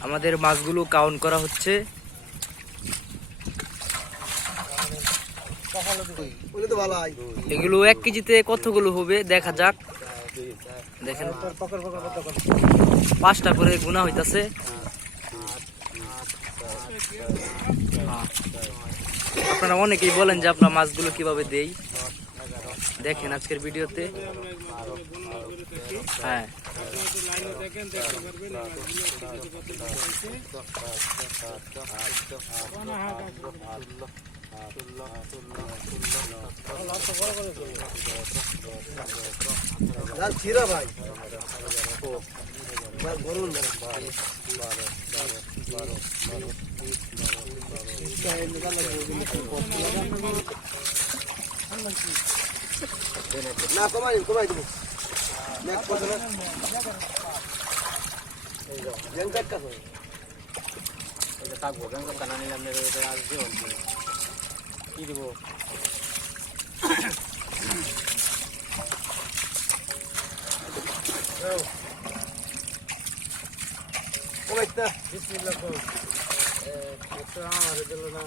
আমাদের মাছগুলো কাউন্ট করা হচ্ছে। এগুলো এক কেজিতে কতগুলো হবে? দেখা যাক। দেখেন। পাঁচটা করে গুণা হইতাছে। আপনারা অনেকেই বলেন যে আপনার মাছগুলো কীভাবে দেই। দেখেন আজকের ভিডিওতে। হ্যাঁ। ছিরা ভাই। বলুন না না কমাই কমাই দিব। থাকব ব্যাংক কানা নিলাম আসবে কি দিব? কমাই না বিসমিল্লাহ কর। আমার দিল না।